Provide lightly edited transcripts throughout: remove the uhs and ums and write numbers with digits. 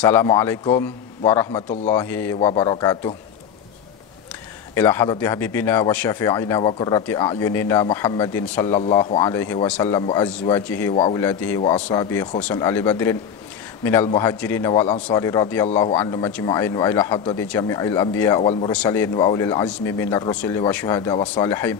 Assalamualaikum warahmatullahi wabarakatuh. Ila hadrati habibina wa syafi'ina wa qurrati a'yunina Muhammadin sallallahu alaihi wasallam wa azwajihi wa auladihi wa ashabihi khususan ali badrin minal muhajirin wal ansari radhiyallahu anhum ajma'in wa ila hadrati jami'il anbiya wal mursalin wa ulil azmi minar rusuli wa syuhada was salihin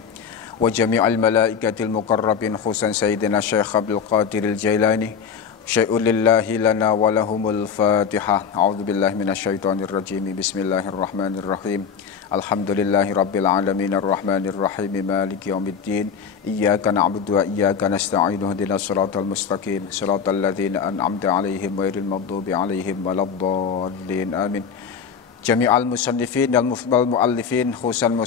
wa jami'al malaikatil muqarrabin khususan sayyidina Syekh Abdul Qadir Al-Jailani syai'un lillahi lana wa lahumul fatihah. A'udzubillahi minasyaitonir rajim. Bismillahirrahmanirrahim. Alhamdulillahi rabbil alamin arrahmanir rahim maliki yaumiddin. Iyyaka na'budu wa iyyaka nasta'in. Ihdinas siratal mustaqim. Siratal ladzina an'amta 'alaihim ghairil maghdubi 'alaihim waladdallin. Amin. Jami'al musannifin wal muallifin khususan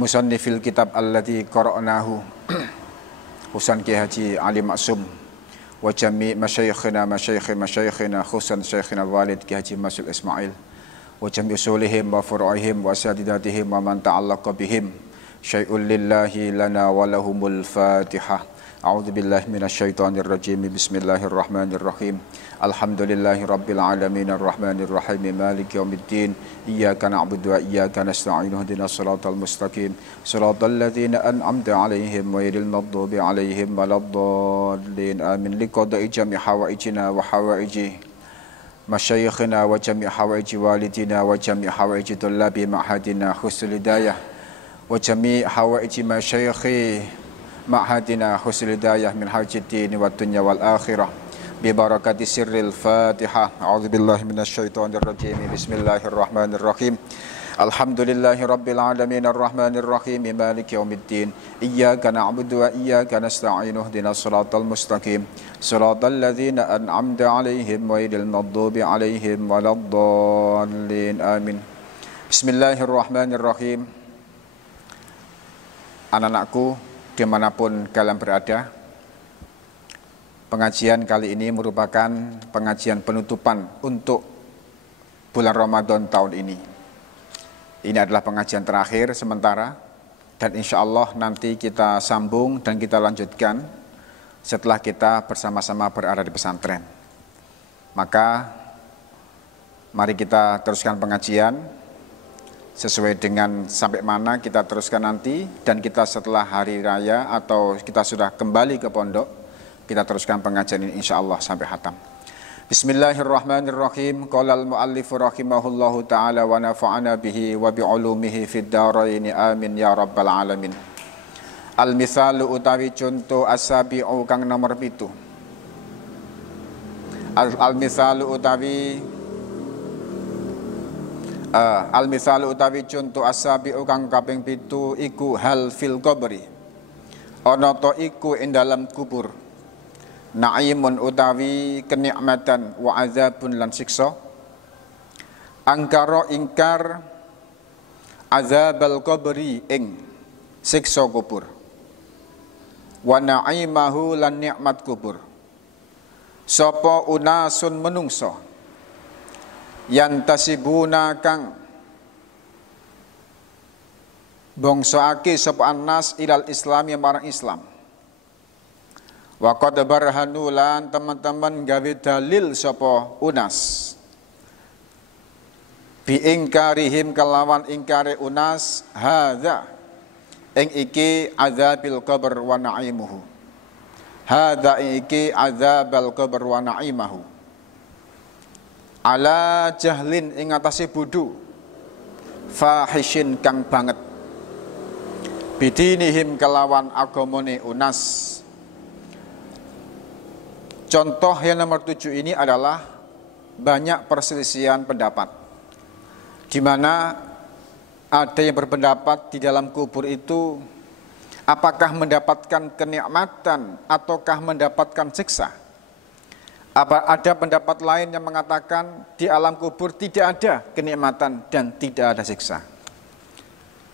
musannifil kitab alladzi qara'nahu khususan Kiai Haji Ali Maksum wa jami' masyayikhina khususan Syekhina Walid Kiai Haji Masul Ismail wa jami' usulihim wa furu'ihim wa sadidatihim wa man ta'allaqa bihim syai'un lillahi lana wa lahumul fatihah. A'udzu billahi minasyaitonir rajim. Bismillahirrahmanirrahim. Alhamdulillahi rabbil alamin arrahmanir rahim maliki yaumiddin. Iyyaka na'budu wa iyyaka nasta'in. Ihdinas siratal mustaqim. Siratal ladzina an'amta 'alaihim ghairil maghdubi 'alaihim waladdallin. Amin. Liqada'i jami' hawaijina wa hawaiji masyayikhina wa jami' hawaiji walidina wa jami' hawaiji tullabi ma'hadina husnul hidayah wa jami' hawaiji masyayikhi ma'hadina husnul hidayah min hajiddin wa dunya wal akhirah bi barakati sirril fatihah. A'udzubillahi minasyaitonir rajim. Bismillahirrahmanirrahim. Alhamdulillahi rabbil alamin arrahmanir rahim maliki yaumiddin. Iyyaka na'budu wa iyyaka nasta'in. Ihdinas siratal mustaqim. Siratal ladzina an'amta 'alaihim ghairil maghdubi 'alaihim waladdallin. Amin. Bismillahirrahmanirrahim. Anak-anakku dimanapun kalian berada, pengajian kali ini merupakan pengajian penutupan untuk bulan Ramadan tahun ini. Ini adalah pengajian terakhir sementara dan insya Allah nanti kita sambung dan kita lanjutkan setelah kita bersama-sama berada di pesantren. Maka mari kita teruskan pengajian sesuai dengan sampai mana kita teruskan nanti, dan kita setelah hari raya atau kita sudah kembali ke pondok, kita teruskan pengajian ini insya Allah sampai khatam. Bismillahirrahmanirrahim. Qala al-muallif rahimahullahu ta'ala wa nafa'ana bihi wa bi'ulumihi fid dharain amin ya rabbal alamin. Al-mithalu utawi contoh as-sabi'u kang nomor 7. Al-mithalu utawi al-mithalu utawi contoh as-sabi'u kang kaping 7 iku hal fil qabri. Ana ta iku ing dalam kubur na'imun utawi kenikmatan wa azabun lan siksa. Angkara ingkar azabal qabri ing siksa kubur, wa na'imahu lan nikmat kubur. Sapa unasun menungso yantasibuna kang bangsaake sapa annas ilal islami marang Islam. Wa qad barhanu lan teman-teman gawe dalil sapa unas bi ingkarihim kelawan ingkare unas hadza ing iki azabil qabr wa na'imuhu. Hadza iki azabal qabr wa na'imuhu ala jahlin ing atase bodho fahishin kang banget bidinihim kelawan agamane unas. Contoh yang nomor 7 ini adalah banyak perselisihan pendapat, di mana ada yang berpendapat di dalam kubur itu apakah mendapatkan kenikmatan ataukah mendapatkan siksa. Ada pendapat lain yang mengatakan di alam kubur tidak ada kenikmatan dan tidak ada siksa.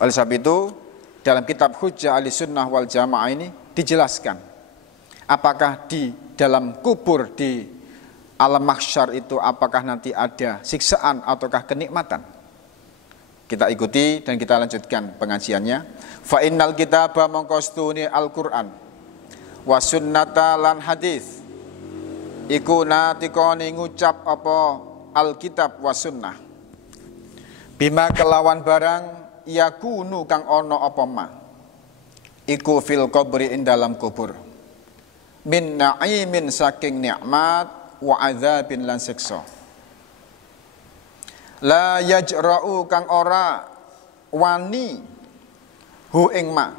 Oleh sebab itu, dalam kitab Hujjah Ahlussunnah wal Jamaah ini dijelaskan apakah di dalam kubur di alam mahsyar itu apakah nanti ada siksaan ataukah kenikmatan. Kita ikuti dan kita lanjutkan pengajiannya. Fa innal kitaba mongko stune Al-Qur'an wa sunnata lan hadis iku natikoni ngucap apa alkitab wa sunnah bima kelawan barang yakunu kang ono apa ma iku fil qabri ing dalam kubur min na'imin saking nikmat wa adzabin lan siksa la yajra'u kang ora wani hu ing ma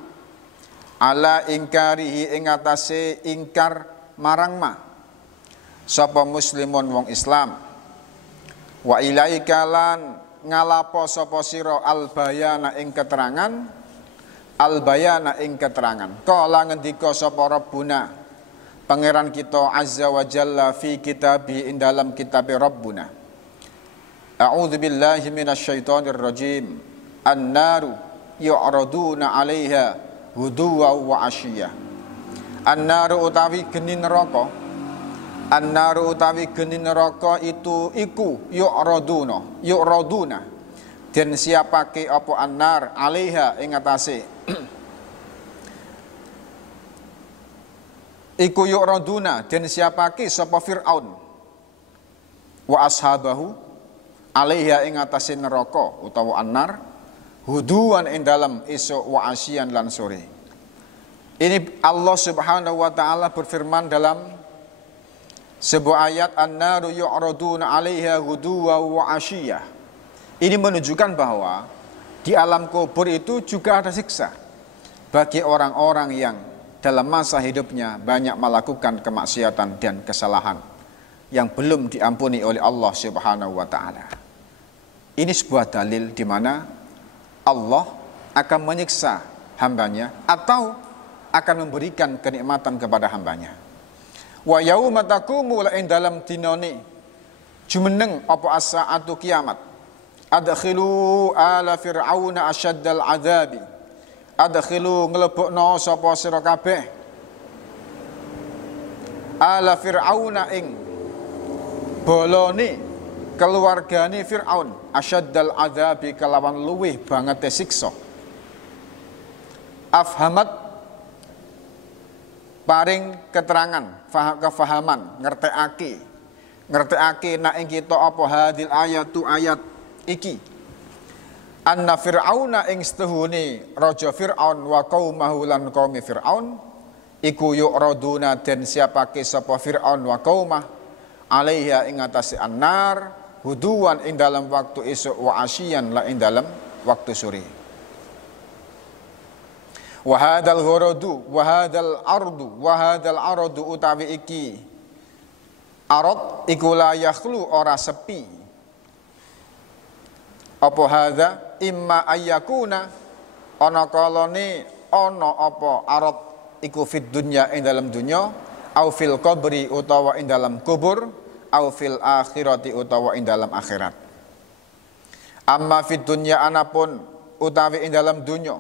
ala ingkarihi ing atase ingkar marang ma sapa muslimun wong Islam wa ilaika lan ngalapo sapa sira albayana ing keterangan kala ngendika sapa rabbuna pangeran kita azza wa jalla fi kitabi ing dalam kitab rabbuna a'udzu billahi minasyaitonir rajim an-naru yu'raduna 'alaiha huduwa wa asyiyah an-naru utawi geni neraka itu iku yu'raduna den siapake apa an-nar 'alaiha ing atase iku yu'raduna den siapake sapa Fir'aun wa ashabahu 'alaiha ing atase neraka utawa an-nar huduan ing dalam esok wa asyian lan sore. Ini Allah Subhanahu wa taala berfirman dalam sebuah ayat an-naru yu'raduna 'alaiha huduwa wa asyiyah. Ini menunjukkan bahwa di alam kubur itu juga ada siksa bagi orang-orang yang dalam masa hidupnya banyak melakukan kemaksiatan dan kesalahan yang belum diampuni oleh Allah Subhanahu wa taala. Ini sebuah dalil di mana Allah akan menyiksa hambanya atau akan memberikan kenikmatan kepada hambanya. Wa yauma taqumu la ing dalam dinane jumeneng apa as-saatu kiamat. Adkhilu ala fir'auna asyaddal adzabi. Adkhilu nglebokno sapa sira kabeh ala fir'auna ing bolone keluargane Fir'aun asyaddal adzabi kelawan luwih banget siksa. Afhamat paring keterangan kefahaman ngertekake nak ing kita apa hadil ayatu ayat iki anna fir'auna ing setuhune raja Fir'aun wa qaumahu lan qaumi Fir'aun iku yu'raduna den siapake sapa Fir'aun wa qaumah alaiha ing atase annar huduan ing dalam waktu esok wa asyian la ing dalam waktu sore. Wa hadzal ghuradu wa hadzal ardu utawi iki arad iku la yakhlu ora sepi apa hadza imma ayyakuna ana kalane ana apa arad iku fid dunya ing dalam dunya au fil qabri utawa ing dalam kubur au fil akhirati utawa ing dalam akhirat. Amma fid dunya anapun utawi ing dalam dunya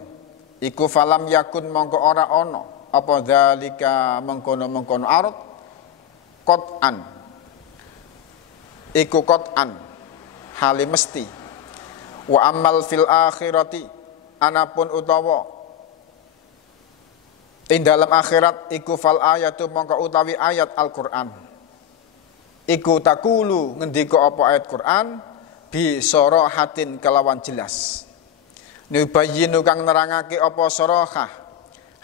iku falam yakun mongko ora ana apa zalika mengkono-mengkono arad qat'an iku qat'an hale mesti. Wa amal fil akhirati anapun utawa ing dalam akhirat iku fal ayatu mongko utawi ayat Al-Qur'an iku takulu ngendika apa ayat Qur'an bi sarahatin kelawan jelas nubayyinu kang nerangake apa sarahah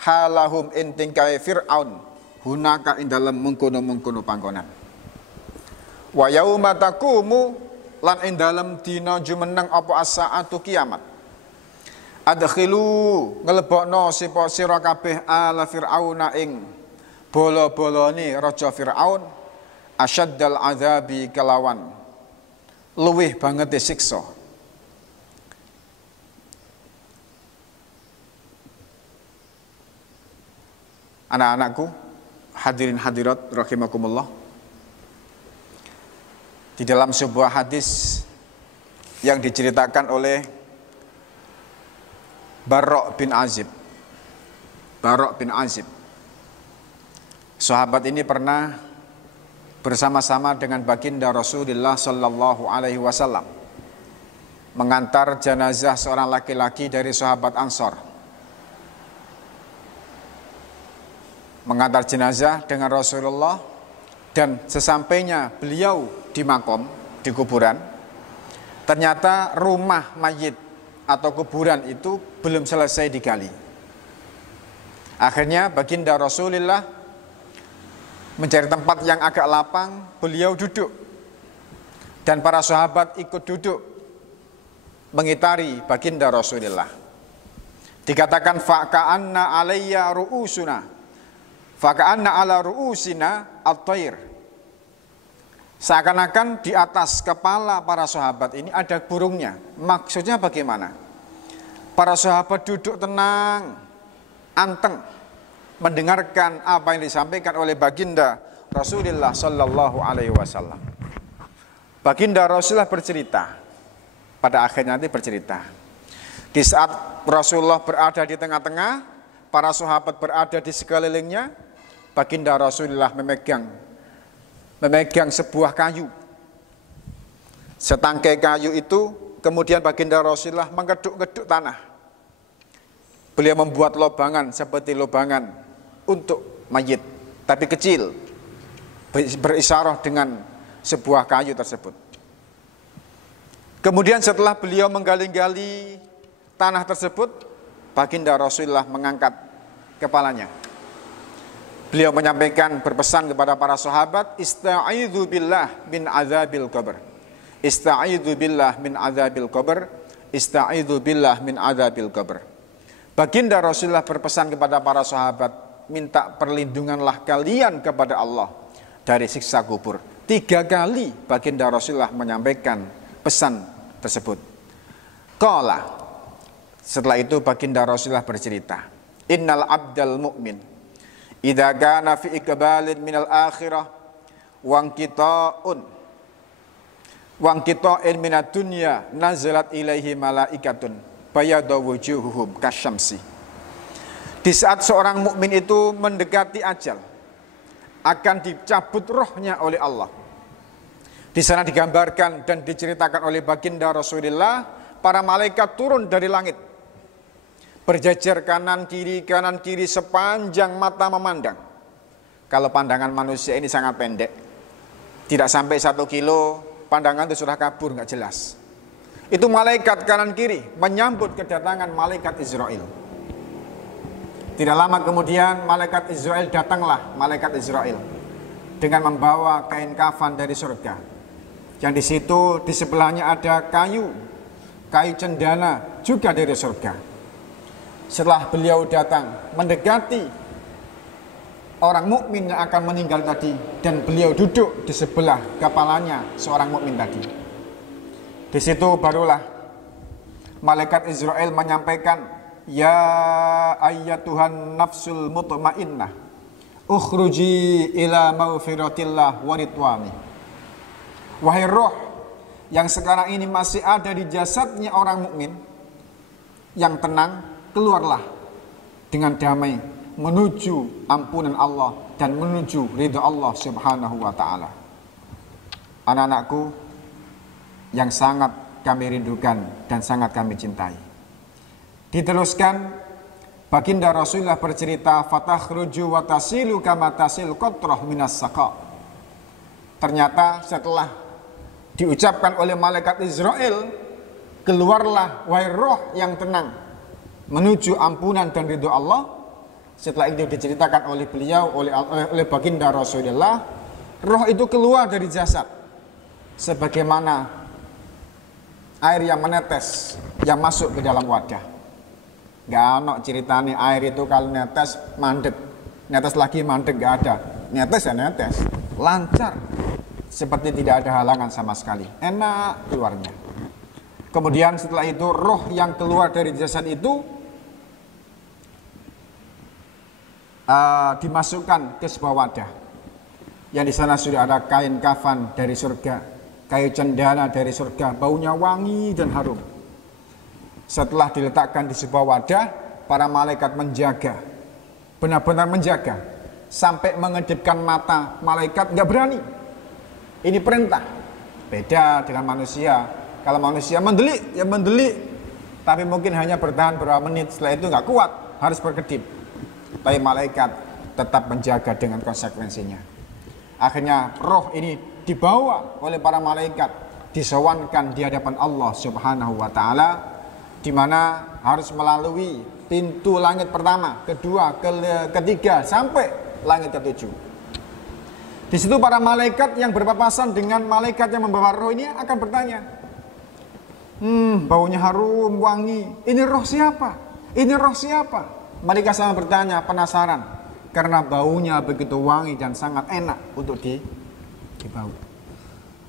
halahum ing tingkae Fir'aun hunaka ing dalam mengkono-mengkono panggonan wa yauma taqumu lan ing dalam dina jumeneng apa as-saatu kiamat adkhilu nglebokno sira kabeh ala fir'auna ing bola-bolane raja Fir'aun asyaddal azabi kelawan luwih banget siksa. Anak-anakku hadirin hadirat rahimakumullah, di dalam sebuah hadis yang diceritakan oleh Barra' bin Azib. Sahabat ini pernah bersama-sama dengan baginda Rasulullah sallallahu alaihi wasallam mengantar jenazah seorang laki-laki dari sahabat Ansor. Mengantar jenazah dengan Rasulullah Dan sesampainya beliau di makom, di kuburan, ternyata rumah mayit atau kuburan itu belum selesai digali. Akhirnya baginda Rasulullah mencari tempat yang agak lapang, beliau duduk. Dan para sahabat ikut duduk mengitari baginda Rasulullah. Dikatakan fa'ka'anna alayya ru'usuna, fa'ka'anna ala ru'usina at-tayr. Seakan-akan di atas kepala para sahabat ini ada burungnya. Maksudnya bagaimana? Para sahabat duduk tenang, anteng, mendengarkan apa yang disampaikan oleh baginda Rasulullah sallallahu alaihi wasallam. Baginda Rasulullah bercerita, pada akhirnya nanti bercerita. Di saat Rasulullah berada di tengah-tengah, para sahabat berada di sekelilingnya, baginda Rasulullah memegang sebuah kayu. Setangkai kayu itu kemudian baginda Rasulullah mengeduk-geduk tanah. Beliau membuat lobangan seperti lobangan untuk mayit, tapi kecil, berisyarah dengan sebuah kayu tersebut. Kemudian setelah beliau menggali-gali tanah tersebut, baginda Rasulullah mengangkat kepalanya. Beliau menyampaikan, berpesan kepada para sahabat, ista'idzu billah min azabil qabr. Ista'idzu billah min azabil qabr. Ista'idzu billah min azabil qabr. Baginda Rasulullah berpesan kepada para sahabat, minta perlindunganlah kalian kepada Allah dari siksa kubur. 3 kali baginda Rasulullah menyampaikan pesan tersebut. Qala, setelah itu baginda Rasulullah bercerita, innal abdal mu'min idza kana fi iqbalin minal akhirah wangqita'in minad dunya nazalat ilaihi malaikatun bayadu wujuhuhum kasyamsi. Di saat seorang mukmin itu mendekati ajal, akan dicabut rohnya oleh Allah. Di sana digambarkan dan diceritakan oleh baginda Rasulullah, para malaikat turun dari langit, berjajar kanan kiri sepanjang mata memandang. Kalau pandangan manusia ini sangat pendek, tidak sampai 1 kilo, pandangan itu sudah kabur, nggak jelas. Itu malaikat kanan kiri menyambut kedatangan malaikat Israel. Tidak lama kemudian malaikat Israel datanglah, malaikat Israel dengan membawa kain kafan dari surga. Yang di situ di sebelahnya ada kayu cendana juga dari surga. Setelah beliau datang mendekati orang mukmin yang akan meninggal tadi, dan beliau duduk di sebelah kepalanya seorang mukmin tadi. Di situ barulah malaikat Israel menyampaikan, ya ayyatuhan nafsul mutmainnah ukhruji ila maghfiratillah wa ridwani. Wahai roh yang sekarang ini masih ada di jasadnya orang mukmin yang tenang, keluarlah dengan damai menuju ampunan Allah dan menuju ridha Allah subhanahu wa ta'ala. Anak-anakku yang sangat kami rindukan dan sangat kami cintai. Diteruskan, baginda Rasulullah bercerita, fatakhruju wa tasilu kama tasil qatrah minas saqa. Ternyata setelah diucapkan oleh malaikat Israel, keluarlah wahai roh yang tenang menuju ampunan dan ridho Allah. Setelah itu diceritakan oleh beliau, oleh baginda Rasulullah, roh itu keluar dari jasad sebagaimana air yang menetes yang masuk ke dalam wadah. Gak ada ceritanya air itu kalau netes mandek, netes lagi mandek, gak ada. Netes ya netes, lancar, seperti tidak ada halangan sama sekali, enak keluarnya. Kemudian setelah itu roh yang keluar dari jasad itu dimasukkan ke sebuah wadah yang di sana sudah ada kain kafan dari surga, kayu cendana dari surga, baunya wangi dan harum. Setelah diletakkan di sebuah wadah, para malaikat menjaga, benar-benar menjaga, sampai mengedipkan mata. Malaikat nggak berani. Ini perintah. Beda dengan manusia. Kalau manusia mendelik, ya mendelik, tapi mungkin hanya bertahan beberapa menit. Setelah itu nggak kuat, harus berkedip. Tapi malaikat tetap menjaga dengan konsekuensinya. Akhirnya roh ini dibawa oleh para malaikat, disowankan di hadapan Allah Subhanahu wa taala, di mana harus melalui pintu langit pertama, kedua, ketiga sampai langit ketujuh. Di situ para malaikat yang berpapasan dengan malaikat yang membawa roh ini akan bertanya, baunya harum, wangi. Ini roh siapa? Ini roh siapa? Mereka sama bertanya, penasaran. Karena baunya begitu wangi dan sangat enak untuk dibau.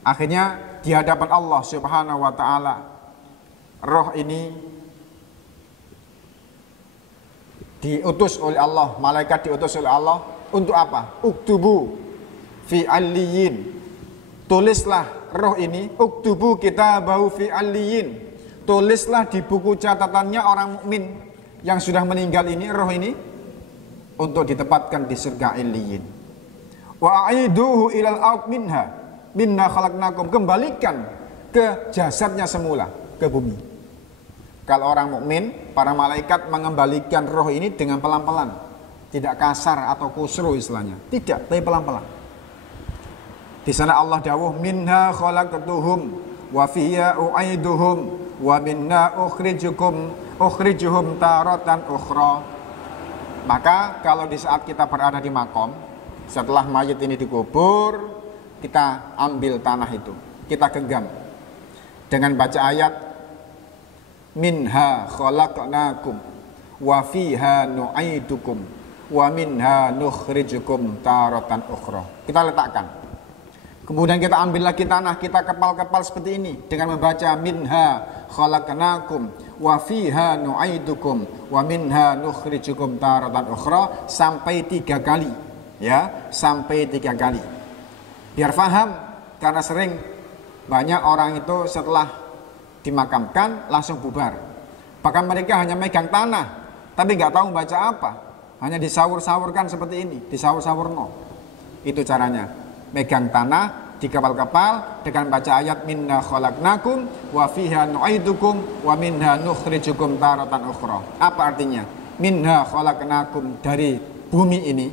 Akhirnya di hadapan Allah Subhanahu wa taala, roh ini diutus oleh Allah, malaikat diutus oleh Allah untuk apa? Uktubu fi alliyin. Tulislah roh ini, uktubu kitabahu fi alliyin. Tulislah di buku catatannya orang mukmin yang sudah meninggal ini, roh ini untuk ditempatkan di surga Illiyin. Wa aiduhu ilal ard minna khalaqnakum. Kembalikan ke jasadnya semula, ke bumi. Kalau orang mukmin, para malaikat mengembalikan roh ini dengan pelan-pelan, tidak kasar atau kusru istilahnya, tidak, tapi pelan-pelan. Di sana Allah dawuh, minha khalaqtuhum wa fiha uaiduhum wa minna ukhrijuhum taratan ukhra. Maka kalau di saat kita berada di makom, setelah mayit ini dikubur, kita ambil tanah itu, kita genggam dengan baca ayat minha khalaqnakum wa fiha nu'idukum wa minha nukhrijukum taratan ukhra. Kita letakkan. Kemudian kita ambil lagi tanah, kita kepal-kepal seperti ini dengan membaca minha khalaqnakum wa fiha nu'idukum wa minha nukhrijukum taratan ukhra sampai 3 kali, ya, sampai 3 kali. Biar paham, karena sering banyak orang itu setelah dimakamkan langsung bubar. Bahkan mereka hanya megang tanah tapi nggak tahu baca apa, hanya disawur-sawurkan seperti ini, disawur-sawurno. Itu caranya, megang tanah di kapal-kapal dengan baca ayat minna khalaqnakum wa fiha nu'idukum wa minha nukhrijukum taratan ukhra. Apa artinya? Minha khalaqnakum, dari bumi ini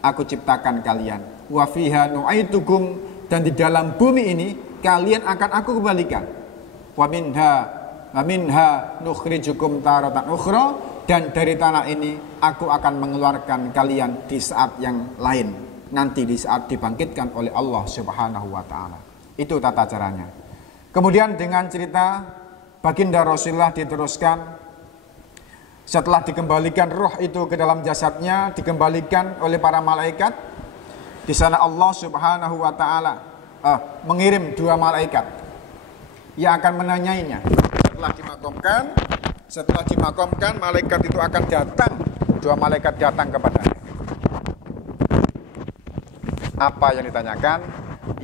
aku ciptakan kalian. Wa fiha nu'idukum, dan di dalam bumi ini kalian akan aku kembalikan. Wa minha nukhrijukum taratan ukhra, dan dari tanah ini aku akan mengeluarkan kalian di saat yang lain, nanti di saat dibangkitkan oleh Allah Subhanahu wa taala. Itu tata caranya. Kemudian dengan cerita baginda Rasulullah diteruskan, setelah dikembalikan roh itu ke dalam jasadnya, dikembalikan oleh para malaikat. Di sana Allah Subhanahu wa taala mengirim 2 malaikat yang akan menanyainya. Setelah dimakamkan, malaikat itu akan datang. 2 malaikat datang kepadanya. Apa yang ditanyakan?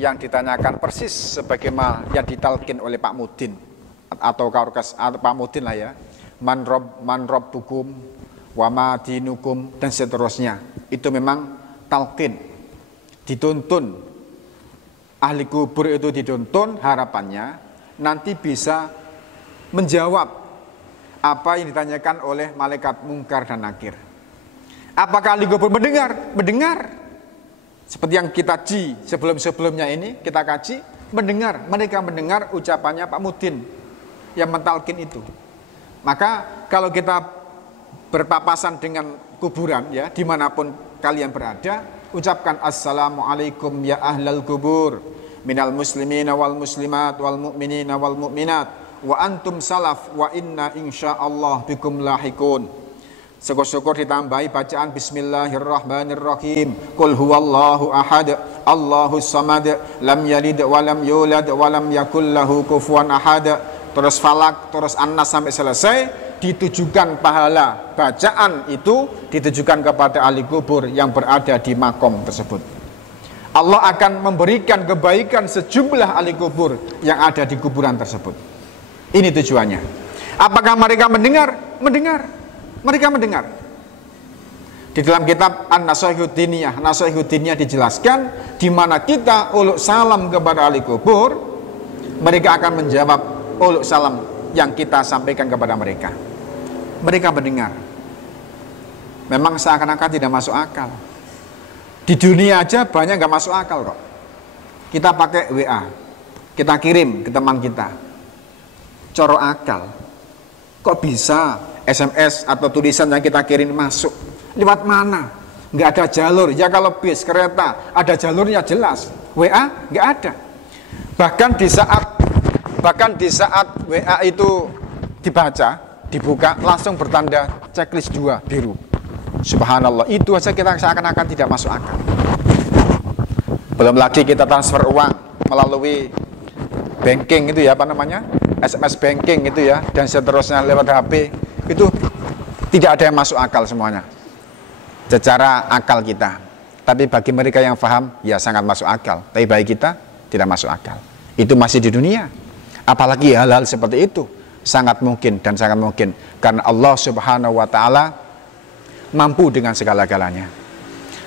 Yang ditanyakan persis sebagaimana yang ditalkin oleh Pak Mudin atau Pak Mudin lah ya. Man rabbukum wa ma dinukum, dan seterusnya. Itu memang talqin, dituntun. Ahli kubur itu dituntun, harapannya nanti bisa menjawab apa yang ditanyakan oleh malaikat mungkar dan nakir. Apakah ahli kubur mendengar? Mendengar. Seperti yang kita kaji sebelum-sebelumnya ini, kita kaji, mendengar. Mereka mendengar ucapannya Pak Mudin yang mentalkin itu. Maka kalau kita berpapasan dengan kuburan, ya, dimanapun kalian berada, ucapkan assalamualaikum ya ahlal kubur minal muslimina wal muslimat wal mu'minina wal mu'minat wa antum salaf wa inna insyaallah bikum lahikun. Syukur-syukur ditambahi bacaan bismillahirrahmanirrahim. Qul huwallahu ahad, Allahus samad, lam yalid wa lam yulad wa lam yakul lahu kufuwan ahad. Terus Falak, terus An-Nas sampai selesai. Ditujukan pahala bacaan itu ditujukan kepada ahli kubur yang berada di makom tersebut. Allah akan memberikan kebaikan sejumlah ahli kubur yang ada di kuburan tersebut. Ini tujuannya. Apakah mereka mendengar? Mendengar. Mereka mendengar. Di dalam kitab An-Nashihud Diniyah dijelaskan di mana kita uluk salam kepada ahli kubur, mereka akan menjawab uluk salam yang kita sampaikan kepada mereka. Mereka mendengar. Memang seakan-akan tidak masuk akal. Di dunia aja banyak nggak masuk akal kok. Kita pakai WA, kita kirim ke teman kita. Coro akal. Kok bisa SMS atau tulisan yang kita kirim masuk? Lewat mana? Nggak ada jalur. Ya kalau bis, kereta, ada jalurnya jelas. WA nggak ada. Bahkan di saat WA itu dibaca, dibuka, langsung bertanda checklist 2 biru. Subhanallah, itu aja kita seakan-akan tidak masuk akal. Belum lagi kita transfer uang melalui banking itu ya, apa namanya, SMS banking itu ya, dan seterusnya lewat HP, itu tidak ada yang masuk akal semuanya secara akal kita. Tapi bagi mereka yang paham, ya sangat masuk akal. Tapi bagi kita, tidak masuk akal. Itu masih di dunia. Apalagi hal-hal seperti itu sangat mungkin dan sangat mungkin karena Allah Subhanahu wa Ta'ala mampu dengan segala-galanya.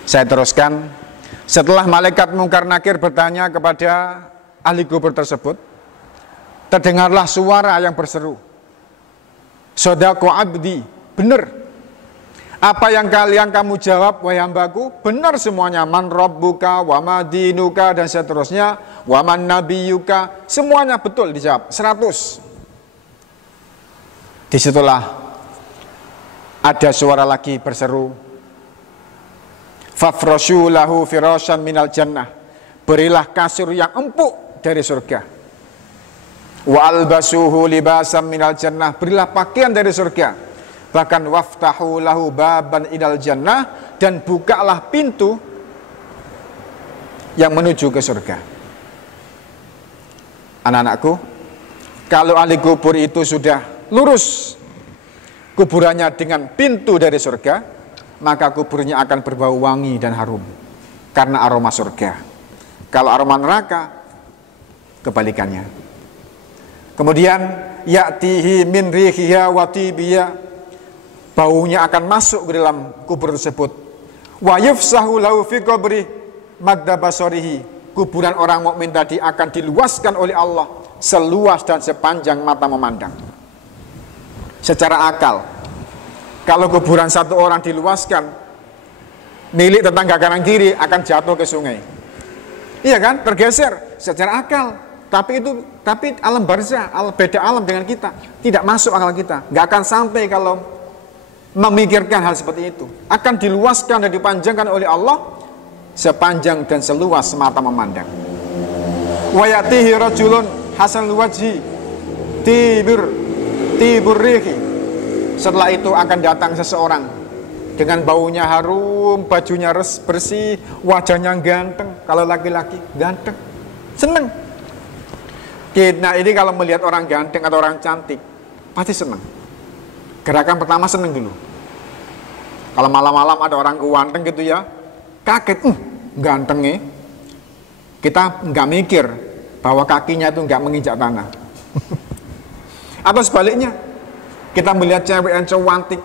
Saya teruskan. Setelah malaikat Mungkar Nakir bertanya kepada ahli kubur tersebut, terdengarlah suara yang berseru, Sodaqo abdi, benar. Apa yang kamu jawab, wahai hambaku, benar semuanya. Man rabbuka, wa madinuka, dan seterusnya. Wa man nabiyuka, semuanya betul dijawab, 100. Disitulah ada suara lagi berseru, fafrashu lahu firasyan minal jannah, berilah kasur yang empuk dari surga. Wa albasuhu libasan minal jannah, berilah pakaian dari surga. Bahkan waftahu lahu baban ilal jannah, dan bukalah pintu yang menuju ke surga. Anak-anakku, kalau ahli kubur itu sudah lurus kuburannya dengan pintu dari surga, maka kuburnya akan berbau wangi dan harum karena aroma surga. Kalau aroma neraka, kebalikannya. Kemudian ya'tihi min rihiha wa tibiya, baunya akan masuk ke dalam kubur tersebut. Wa yufsahu lahu fi qabri madda basarihi, kuburan orang mukmin tadi akan diluaskan oleh Allah seluas dan sepanjang mata memandang. Secara akal, kalau kuburan satu orang diluaskan, milik tetangga kanan kiri akan jatuh ke sungai. Iya kan? Tergeser secara akal. Tapi alam barzah, beda alam dengan kita, tidak masuk akal kita. Nggak akan sampai kalau memikirkan hal seperti itu. Akan diluaskan dan dipanjangkan oleh Allah sepanjang dan seluas mata memandang. Wa yatihi rajulun hasanul wajhi tibur rihi. Setelah itu akan datang seseorang dengan baunya harum, bajunya bersih, wajahnya ganteng. Kalau laki-laki ganteng, seneng. Nah ini kalau melihat orang ganteng atau orang cantik pasti seneng. Gerakan pertama seneng dulu. Kalau malam-malam ada orang ganteng gitu ya, kaget, gantengnya. Kita nggak mikir bahwa kakinya itu nggak menginjak tanah. Atau sebaliknya, kita melihat cewek yang cantik,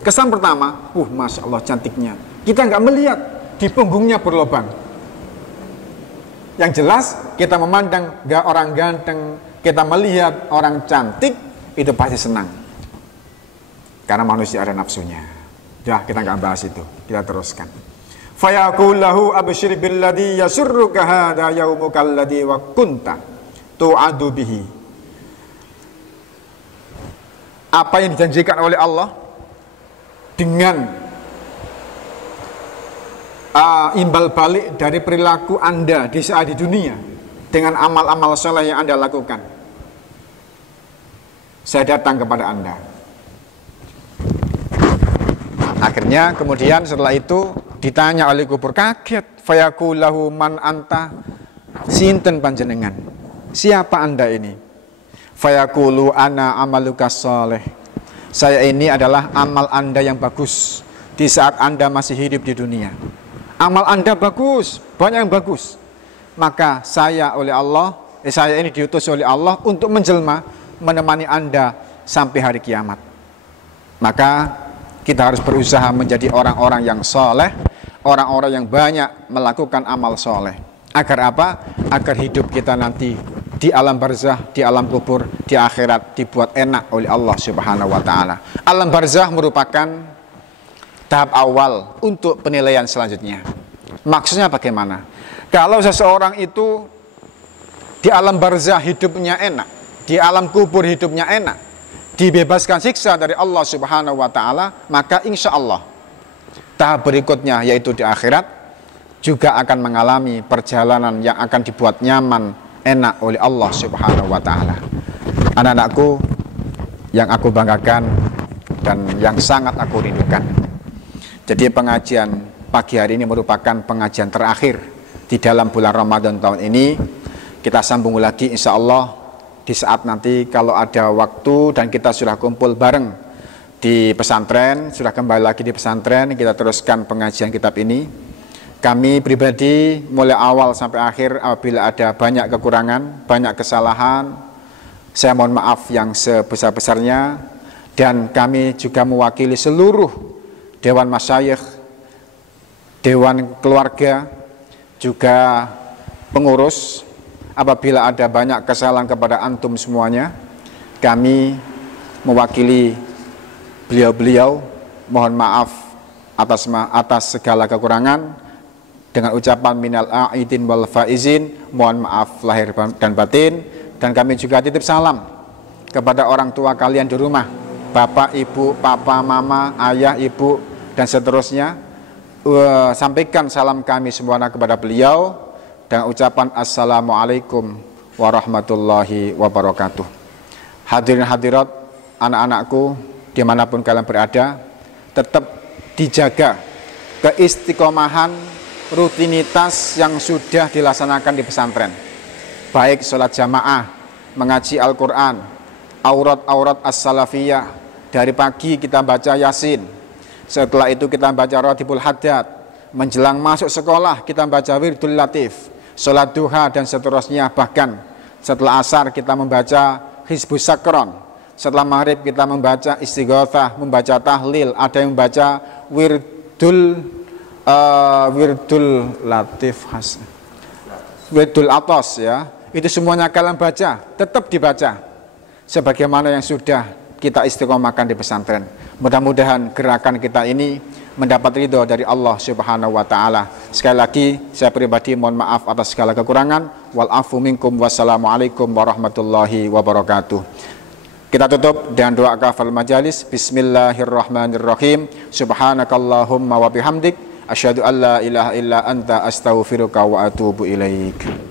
kesan pertama, masya Allah cantiknya. Kita nggak melihat di punggungnya berlubang. Yang jelas kita memandang orang ganteng, kita melihat orang cantik, itu pasti senang. Karena manusia ada nafsunya. Ya, kita nggak bahas itu, kita teruskan. Fayaqul lahu abshir billadhi yasurruka hadha yaumuka alladhi wa kunta tu'adu bihi. Apa yang dijanjikan oleh Allah dengan imbal balik dari perilaku Anda di saat di dunia dengan amal-amal soleh yang Anda lakukan. Saya datang kepada Anda. Akhirnya kemudian setelah itu ditanya oleh kubur, kaget. Fayaqul lahu man anta, sinten panjenengan, siapa Anda ini? Fayaqulu ana amaluka sholeh, saya ini adalah amal Anda yang bagus di saat Anda masih hidup di dunia. Amal Anda bagus, banyak yang bagus. Maka saya ini diutus oleh Allah untuk menjelma menemani Anda sampai hari kiamat. Maka kita harus berusaha menjadi orang-orang yang soleh, orang-orang yang banyak melakukan amal soleh. Agar apa? Agar hidup kita nanti di alam barzah, di alam kubur, di akhirat dibuat enak oleh Allah Subhanahu wa Ta'ala. Alam barzah merupakan tahap awal untuk penilaian selanjutnya. Maksudnya bagaimana? Kalau seseorang itu di alam barzah hidupnya enak, di alam kubur hidupnya enak, dibebaskan siksa dari Allah Subhanahu wa Ta'ala, maka insya Allah tahap berikutnya yaitu di akhirat juga akan mengalami perjalanan yang akan dibuat nyaman, enak oleh Allah Subhanahu wa Ta'ala. Anak-anakku yang aku banggakan dan yang sangat aku rindukan. Jadi pengajian pagi hari ini merupakan pengajian terakhir di dalam bulan Ramadan tahun ini. Kita sambung lagi insya Allah di saat nanti kalau ada waktu dan kita sudah kumpul bareng di pesantren, sudah kembali lagi di pesantren, kita teruskan pengajian kitab ini. Kami pribadi mulai awal sampai akhir apabila ada banyak kekurangan, banyak kesalahan, saya mohon maaf yang sebesar-besarnya. Dan kami juga mewakili seluruh Dewan Masyayikh, Dewan Keluarga, juga pengurus. Apabila ada banyak kesalahan kepada antum semuanya, kami mewakili beliau-beliau mohon maaf atas segala kekurangan dengan ucapan minal a'idin wal faizin, mohon maaf lahir dan batin. Dan kami juga titip salam kepada orang tua kalian di rumah, bapak, ibu, papa, mama, ayah, ibu, dan seterusnya. Sampaikan salam kami semuanya kepada beliau dengan ucapan assalamualaikum warahmatullahi wabarakatuh. Hadirin hadirat, anak-anakku dimanapun kalian berada, tetap dijaga keistiqomahan rutinitas yang sudah dilaksanakan di pesantren, baik sholat jamaah, mengaji Al-Quran, aurat-aurat as-salafiyah. Dari pagi kita baca Yasin, setelah itu kita baca Ratibul Haddad, menjelang masuk sekolah kita baca Wirdul Latif, sholat duha dan seterusnya. Bahkan setelah asar kita membaca Hizbus Sakron, setelah maghrib kita membaca Istighothah, membaca tahlil, ada yang membaca Wirdul Latif, Wirdul Atos, ya. Itu semuanya kalian baca, tetap dibaca sebagaimana yang sudah kita istiqomahkan di pesantren. Mudah-mudahan gerakan kita ini mendapat ridho dari Allah Subhanahu wa Ta'ala. Sekali lagi saya pribadi mohon maaf atas segala kekurangan. Wal afu minkum, wassalamualaikum warahmatullahi wabarakatuh. Kita tutup dengan doa kafal majalis. Bismillahirrahmanirrahim. Subhanakallahumma wa bihamdik, asyhadu an la ilaha illa anta astaghfiruka wa atubu ilaik.